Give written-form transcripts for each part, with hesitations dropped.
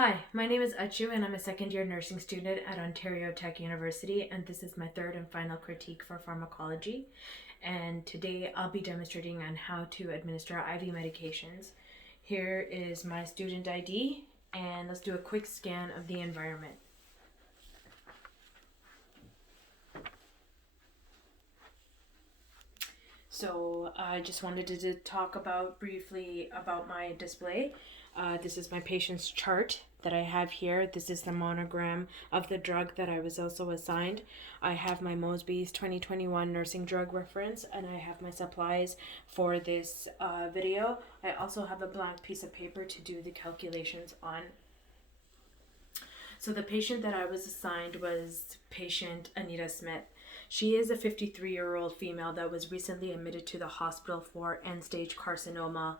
Hi, my name is Achu and I'm a second year nursing student at Ontario Tech University, and this is my third and final critique for pharmacology. And today I'll be demonstrating on how to administer IV medications. Here is my student ID, and let's do a quick scan of the environment. So I just wanted to talk briefly about my display. This is my patient's chart that I have here. This is the monogram of the drug that I was also assigned. I have my Mosby's 2021 nursing drug reference, and I have my supplies for this video. I also have a blank piece of paper to do the calculations on. So the patient that I was assigned was patient Anita Smith. She is a 53-year-old female that was recently admitted to the hospital for end-stage carcinoma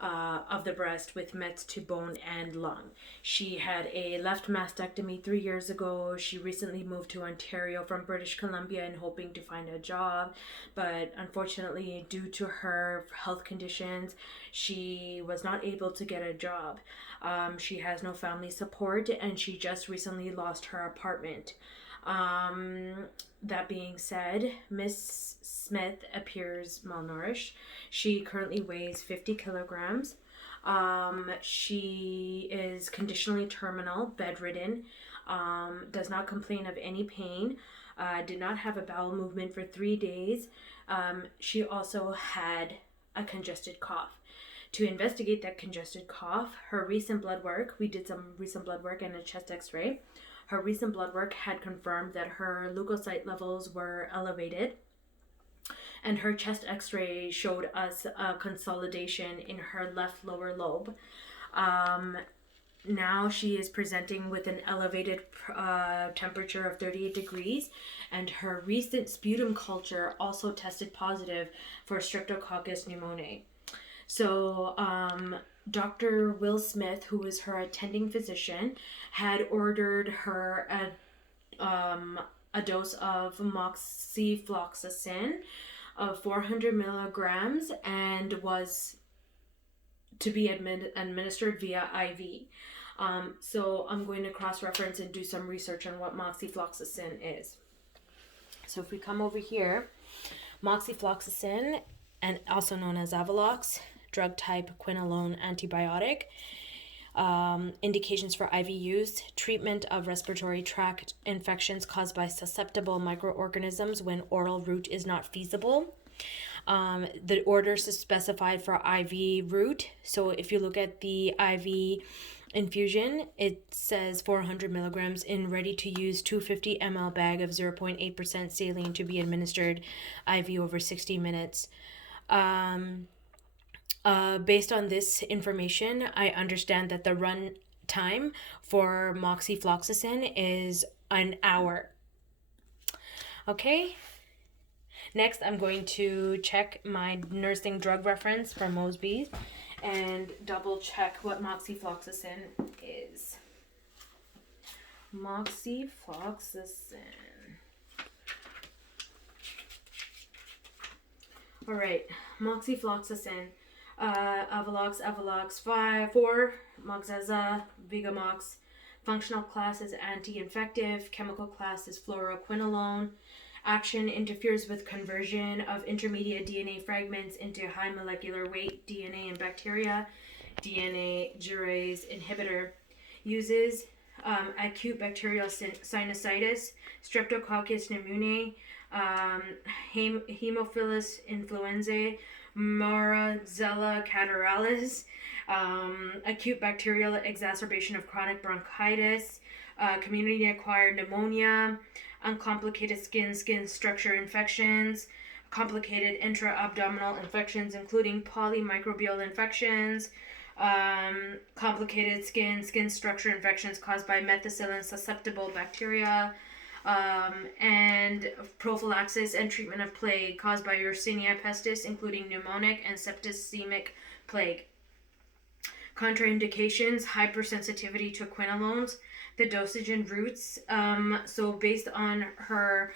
of the breast with mets to bone and lung. She had a left mastectomy 3 years ago. She recently moved to Ontario from British Columbia and hoping to find a job, but unfortunately, due to her health conditions, she was not able to get a job. She has no family support, and she just recently lost her apartment. That being said, Miss Smith appears malnourished. She currently weighs 50 kilograms. She is conditionally terminal, bedridden, does not complain of any pain, did not have a bowel movement for 3 days. She also had a congested cough. To investigate that congested cough, we did some recent blood work and a chest x-ray. Her recent blood work had confirmed that her leukocyte levels were elevated, and her chest x-ray showed us a consolidation in her left lower lobe. Now she is presenting with an elevated temperature of 38 degrees, and her recent sputum culture also tested positive for Streptococcus pneumoniae. So, Dr. Will Smith, who is her attending physician, had ordered her a dose of moxifloxacin of 400 milligrams and was to be administered via IV. So I'm going to cross-reference and do some research on what moxifloxacin is. So if we come over here, moxifloxacin, and also known as Avelox, drug type quinolone antibiotic. Indications for IV use: treatment of respiratory tract infections caused by susceptible microorganisms when oral route is not feasible. The orders is specified for IV route. So if you look at the IV infusion, it says 400 milligrams in ready-to-use 250 ml bag of 0.8% saline to be administered IV over 60 minutes. Based on this information, I understand that the run time for moxifloxacin is an hour. Okay. Next, I'm going to check my nursing drug reference for Mosby's and double check what moxifloxacin is. Moxifloxacin. All right, moxifloxacin. Avelox 4, Moxeza, Vigamox. Functional class is anti-infective. Chemical class is fluoroquinolone. Action interferes with conversion of intermediate DNA fragments into high molecular weight DNA in bacteria. DNA gyrase inhibitor. Uses acute bacterial sinusitis, Streptococcus pneumoniae, Haemophilus influenzae, Moraxella catarrhalis, acute bacterial exacerbation of chronic bronchitis, community-acquired pneumonia, uncomplicated skin structure infections, complicated intra-abdominal infections including polymicrobial infections, complicated skin structure infections caused by methicillin-susceptible bacteria, and prophylaxis and treatment of plague caused by Yersinia pestis, including pneumonic and septicemic plague. Contraindications: hypersensitivity to quinolones. The dosage and routes. So based on her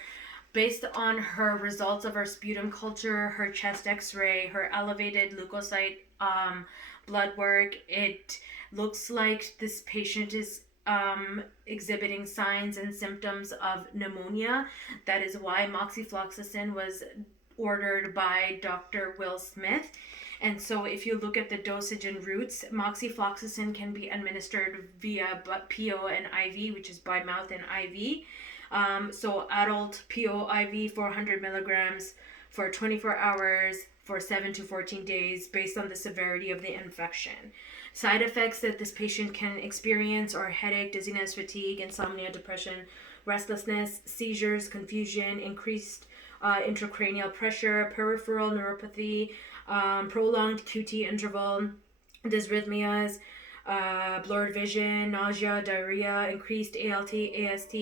results of her sputum culture, her chest x-ray, her elevated leukocyte blood work, it Looks like this patient is exhibiting signs and symptoms of pneumonia. That is why moxifloxacin was ordered by Dr. Will Smith. And so if you look at the dosage and routes, moxifloxacin can be administered via PO and IV, which is by mouth and IV. So adult PO IV 400 milligrams for 24 hours for 7 to 14 days based on the severity of the infection. Side effects that this patient can experience are headache, dizziness, fatigue, insomnia, depression, restlessness, seizures, confusion, increased intracranial pressure, peripheral neuropathy, prolonged QT interval, dysrhythmias, blurred vision, nausea, diarrhea, increased ALT, AST,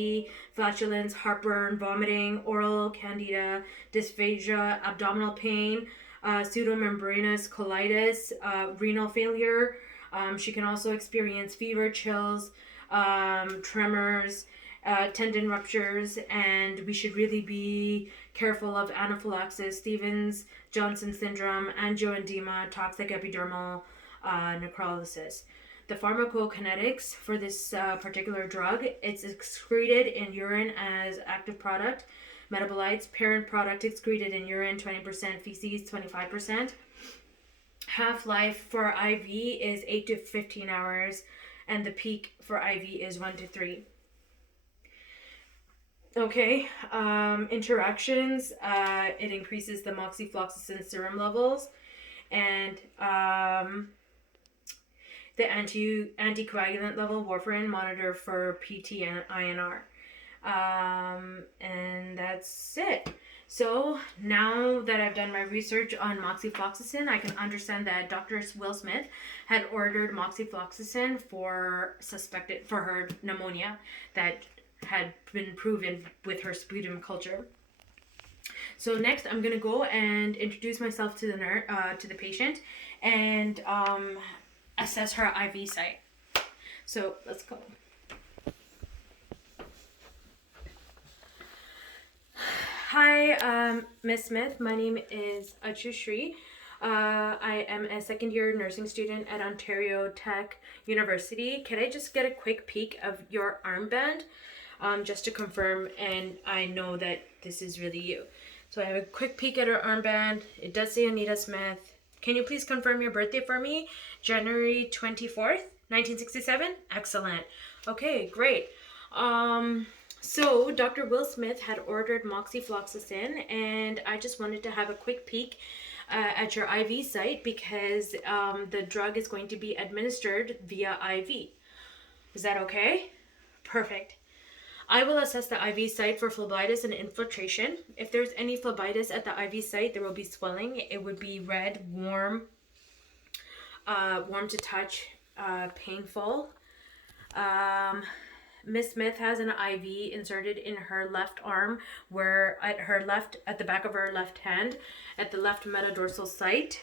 flatulence, heartburn, vomiting, oral candida, dysphagia, abdominal pain, pseudomembranous colitis, renal failure. She can also experience fever, chills, tremors, tendon ruptures, and we should really be careful of anaphylaxis, Stevens-Johnson syndrome, angioedema, toxic epidermal necrolysis. The pharmacokinetics for this particular drug, it's excreted in urine as active product. Metabolites, parent product excreted in urine, 20%, feces, 25%. Half-life for IV is 8 to 15 hours, and the peak for IV is 1 to 3. Okay, interactions, it increases the moxifloxacin serum levels, and the anticoagulant level, warfarin, monitor for PT and INR. And that's it. So now that I've done my research on moxifloxacin, I can understand that Dr. Will Smith had ordered moxifloxacin for her pneumonia that had been proven with her sputum culture. So next, I'm gonna go and introduce myself to the patient and assess her IV site. So let's go. Hi, Ms. Smith. My name is Achushri. I am a second year nursing student at Ontario Tech University. Can I just get a quick peek of your armband? Just to confirm, and I know that this is really you. So I have a quick peek at her armband. It does say Anita Smith. Can you please confirm your birthday for me? January 24th, 1967? Excellent. Okay, great. So Dr. Will Smith had ordered moxifloxacin, and I just wanted to have a quick peek at your IV site because the drug is going to be administered via IV. Is that okay? Perfect. I will assess the IV site for phlebitis and infiltration. If there's any phlebitis at the IV site, there will be swelling. It would be red, warm to touch, painful. Miss Smith has an IV inserted in her left arm, where at the back of her left hand, at the left metadorsal site.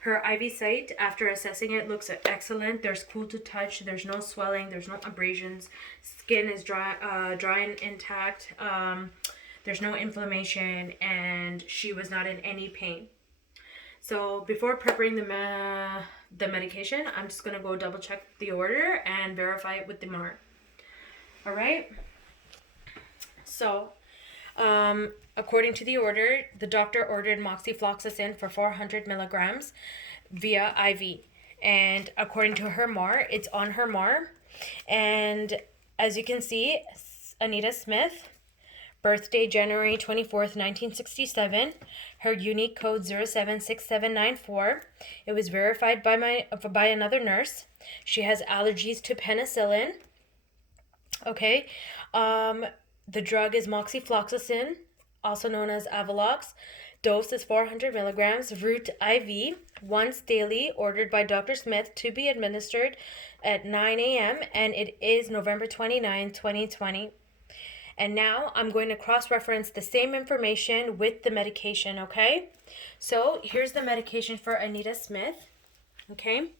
Her IV site, after assessing it, looks excellent. There's cool to touch. There's no swelling. There's no abrasions. Skin is dry and intact. There's no inflammation, and she was not in any pain. So before preparing the medication, I'm just gonna go double check the order and verify it with the MAR. All right. So, according to the order, the doctor ordered moxifloxacin for 400 milligrams via IV. And according to her MAR, it's on her MAR. And as you can see, Anita Smith, birthday January 24th, 1967. Her unique code 076794. It was verified by another nurse. She has allergies to penicillin. Okay. The drug is moxifloxacin, also known as Avelox. Dose is 400 milligrams, route IV, once daily, ordered by Dr. Smith to be administered at 9 a.m. and it is November 29, 2020. And now I'm going to cross-reference the same information with the medication, okay? So here's the medication for Anita Smith, okay?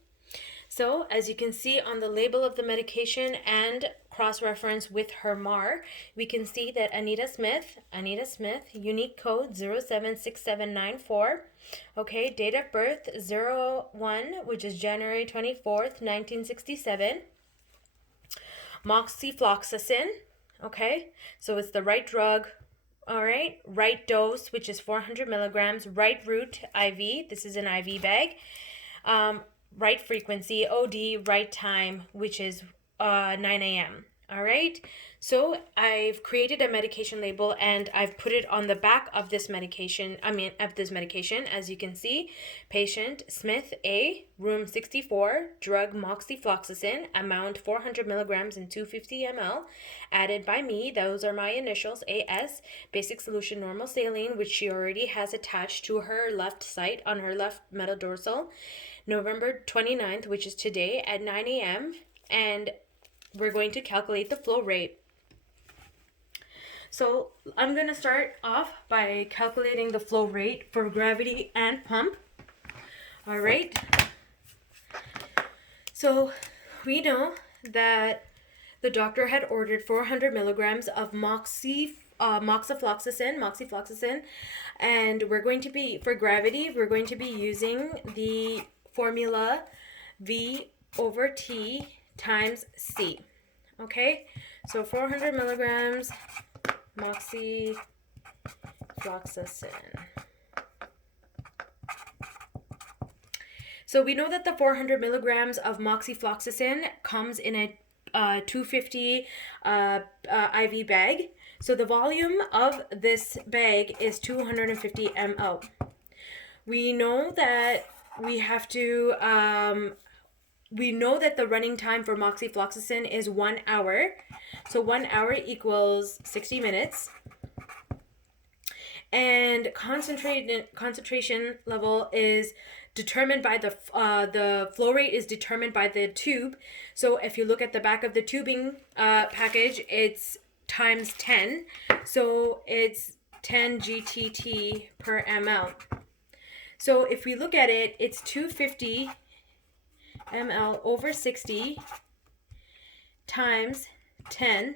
So as you can see on the label of the medication and cross-reference with her MAR, we can see that Anita Smith, unique code 076794, okay, date of birth 01, which is January 24th, 1967, moxifloxacin, okay, so it's the right drug, all right, right dose, which is 400 milligrams, right route IV, this is an IV bag, right frequency, OD, right time, which is 9 a.m. All right. So I've created a medication label and I've put it on the back of this medication. As you can see, patient Smith A, room 64, drug moxifloxacin, amount 400 milligrams in 250 ml, added by me. Those are my initials, AS, basic solution normal saline, which she already has attached to her left site on her left metadorsal, November 29th, which is today at 9 a.m. And we're going to calculate the flow rate. So I'm going to start off by calculating the flow rate for gravity and pump. All right. So we know that the doctor had ordered 400 milligrams of moxifloxacin, and we're going to be, for gravity, we're going to be using the formula V/T times C. Okay, so 400 milligrams moxifloxacin. So we know that the 400 milligrams of moxifloxacin comes in a 250 IV bag. So the volume of this bag is 250 ml. We know that we have to we know that the running time for moxifloxacin is 1 hour. So 1 hour equals 60 minutes. And concentration level is determined by the flow rate is determined by the tube. So if you look at the back of the tubing package, it's times 10. So it's 10 GTT per ml. So if we look at it, it's 250 ml over 60 times 10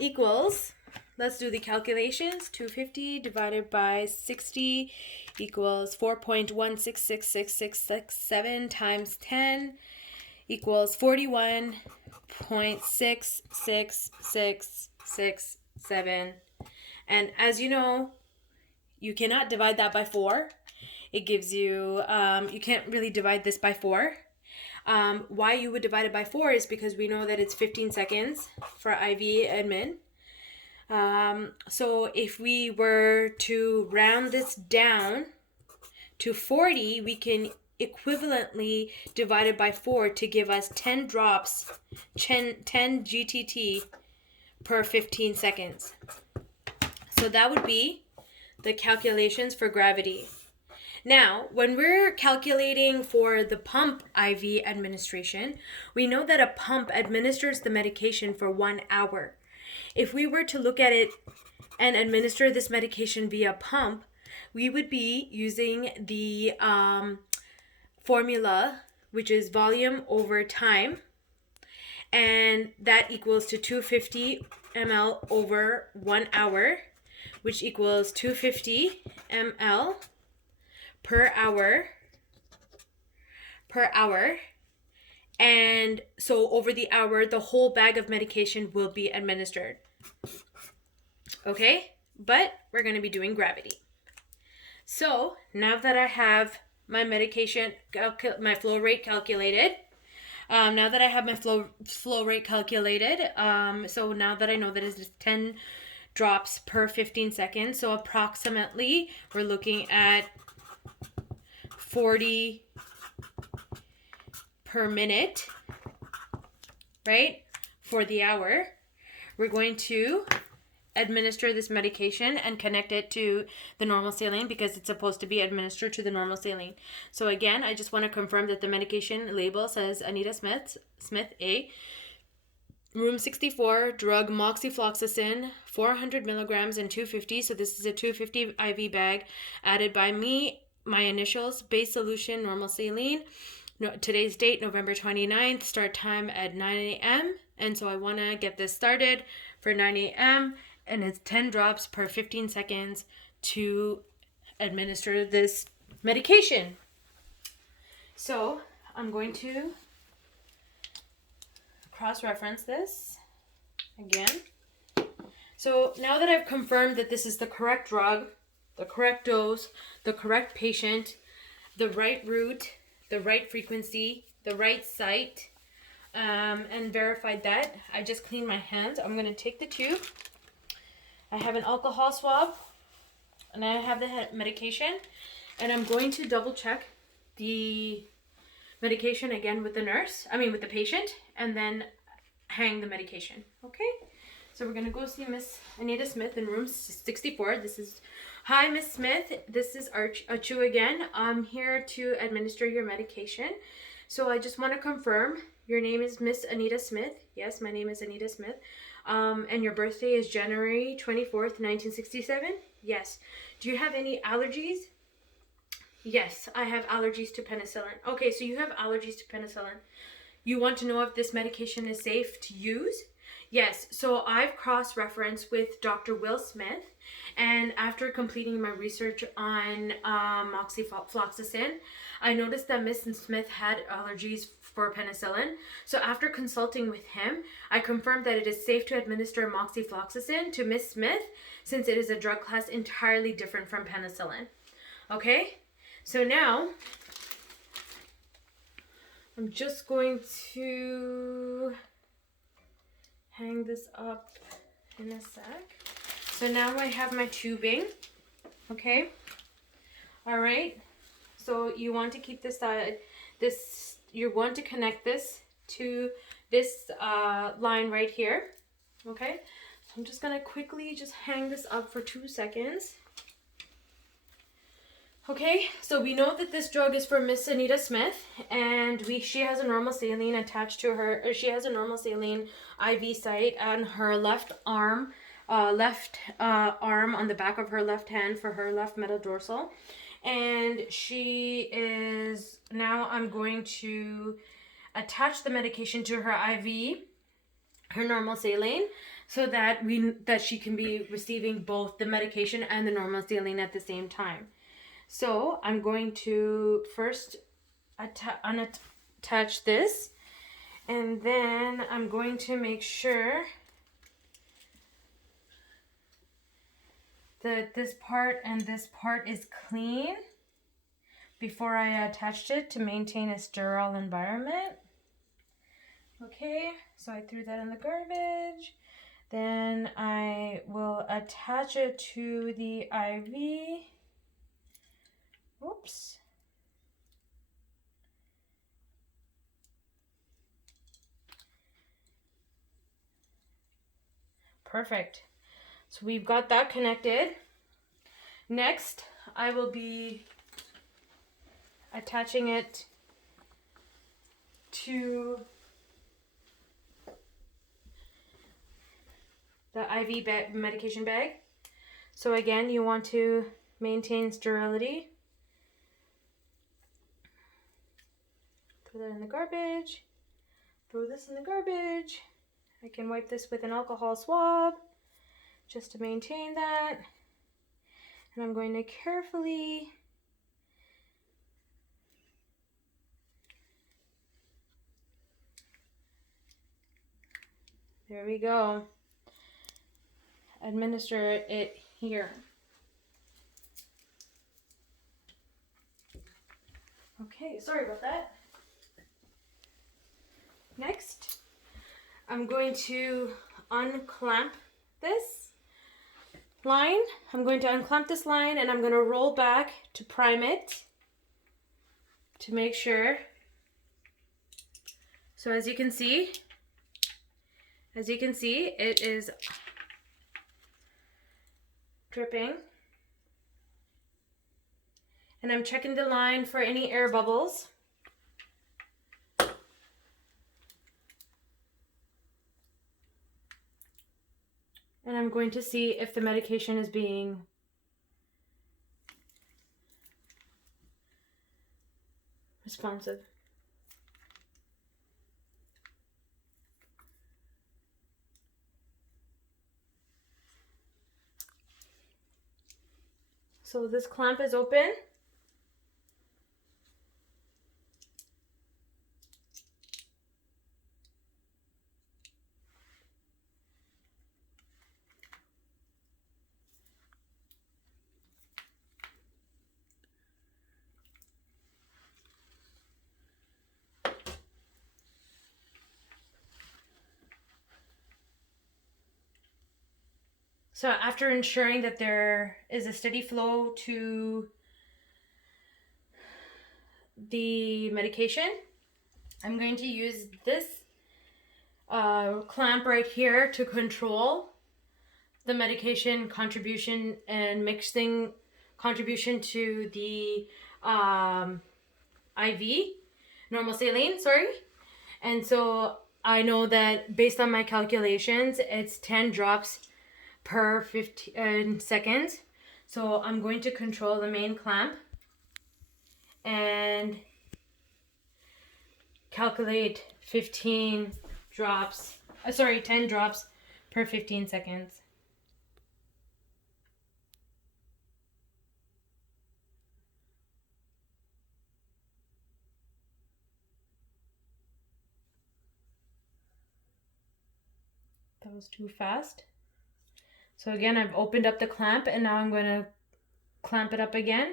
equals, let's do the calculations, 250 divided by 60 equals 4.1666667 times 10 equals 41.66667. And as you know, you cannot divide that by 4. It gives you, you can't really divide this by 4. Why you would divide it by 4 is because we know that it's 15 seconds for IV admin. So if we were to round this down to 40, we can equivalently divide it by 4 to give us 10 drops, 10 GTT per 15 seconds. So that would be the calculations for gravity. Now, when we're calculating for the pump IV administration, we know that a pump administers the medication for 1 hour. If we were to look at it and administer this medication via pump, we would be using the formula, which is volume over time, and that equals to 250 ml over 1 hour, which equals 250 ml per hour, and so over the hour the whole bag of medication will be administered. Okay, but we're going to be doing gravity. So now that I have my medication, my flow rate calculated, so now that I know that it's 10 drops per 15 seconds, so approximately we're looking at 40 per minute, right, for the hour. We're going to administer this medication and connect it to the normal saline because it's supposed to be administered to the normal saline. So again, I just want to confirm that the medication label says Anita Smith A, room 64, drug moxifloxacin, 400 milligrams and 250. So this is a 250 IV bag, added by me, my initials, base solution, normal saline, No, today's date, November 29th, start time at 9 a.m. And so I want to get this started for 9 a.m. And it's 10 drops per 15 seconds to administer this medication. So I'm going to cross-reference this again. So now that I've confirmed that this is the correct drug, the correct dose, the correct patient, the right route, the right frequency, the right site, and verified that, I just cleaned my hands. I'm going to take the tube. I have an alcohol swab, and I have the medication, and I'm going to double check the medication again with with the patient, and then hang the medication. Okay? So we're going to go see Miss Anita Smith in room 64. Hi, Miss Smith. This is Achu again. I'm here to administer your medication. So I just want to confirm your name is Miss Anita Smith. Yes, my name is Anita Smith. And your birthday is January 24th, 1967? Yes. Do you have any allergies? Yes, I have allergies to penicillin. Okay, so you have allergies to penicillin. You want to know if this medication is safe to use? Yes, so I've cross-referenced with Dr. Will Smith, and after completing my research on moxifloxacin, I noticed that Miss Smith had allergies for penicillin. So after consulting with him, I confirmed that it is safe to administer moxifloxacin to Miss Smith since it is a drug class entirely different from penicillin. Okay, so now I'm just going to hang this up in a sec. So now I have my tubing. Okay. All right. So you want to keep this you want to connect this to this line right here. Okay. So I'm just gonna quickly just hang this up for 2 seconds. Okay, so we know that this drug is for Miss Anita Smith, and she has a normal saline attached to her. She has a normal saline IV site on her left arm on the back of her left hand for her left metadorsal, and I'm going to attach the medication to her IV, her normal saline, so that she can be receiving both the medication and the normal saline at the same time. So I'm going to first unattach this, and then I'm going to make sure that this part and this part is clean before I attached it to maintain a sterile environment. Okay, so I threw that in the garbage. Then I will attach it to the IV. Oops. Perfect. So we've got that connected. Next, I will be attaching it to the IV medication bag. So again, you want to maintain sterility. Throw that in the garbage. Throw this in the garbage. I can wipe this with an alcohol swab just to maintain that. And I'm going to carefully there we go. Administer it here. Okay, sorry about that. Next, I'm going to unclamp this line. I'm going to unclamp this line, and I'm going to roll back to prime it to make sure. So as you can see, it is dripping. And I'm checking the line for any air bubbles. And I'm going to see if the medication is being responsive. So this clamp is open. So after ensuring that there is a steady flow to the medication, I'm going to use this clamp right here to control the medication contribution and mixing contribution to the IV, normal saline, sorry. And so I know that based on my calculations, it's 10 drops per 15 seconds. So I'm going to control the main clamp and calculate 10 drops per 15 seconds. That was too fast. So again, I've opened up the clamp and now I'm going to clamp it up again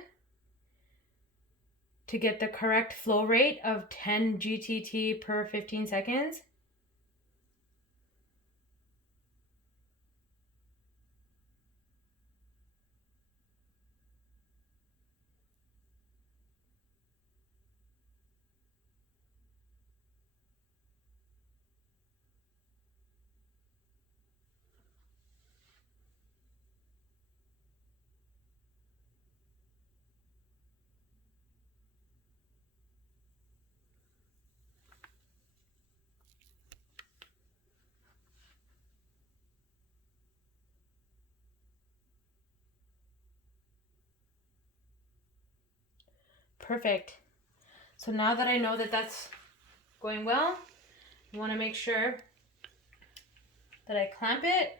to get the correct flow rate of 10 GTT per 15 seconds. Perfect. So now that I know that that's going well, I want to make sure that I clamp it.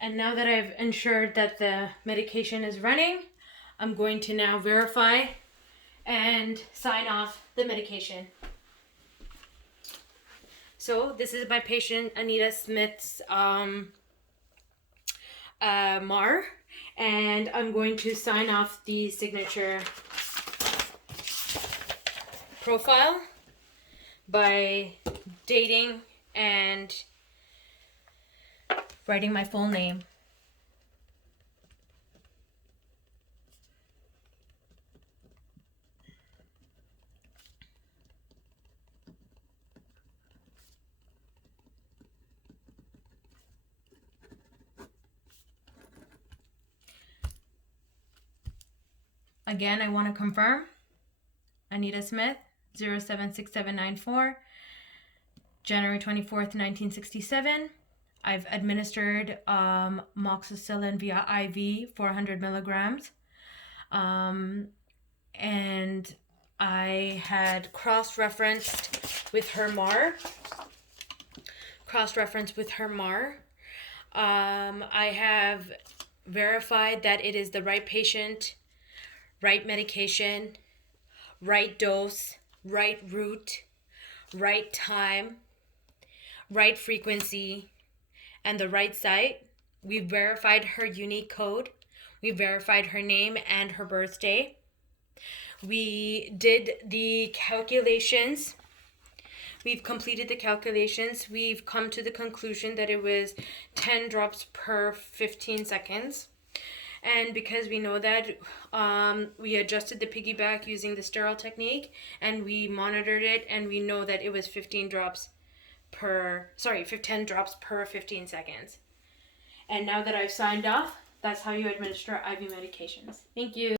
And now that I've ensured that the medication is running, I'm going to now verify and sign off the medication. So this is my patient Anita Smith's MAR, and I'm going to sign off the signature profile by dating and writing my full name. Again, I want to confirm Anita Smith, 076794, January 24th, 1967. I've administered moxicillin via IV, 400 milligrams. And I had cross-referenced with her MAR. I have verified that it is the right patient, right medication, right dose, right route, right time, right frequency, and the right site. We've verified her unique code. We verified her name and her birthday. We did the calculations. We've completed the calculations. We've come to the conclusion that it was 10 drops per 15 seconds. And because we know that, we adjusted the piggyback using the sterile technique, and we monitored it, and we know that it was 10 drops per 15 seconds. And now that I've signed off, that's how you administer IV medications. Thank you.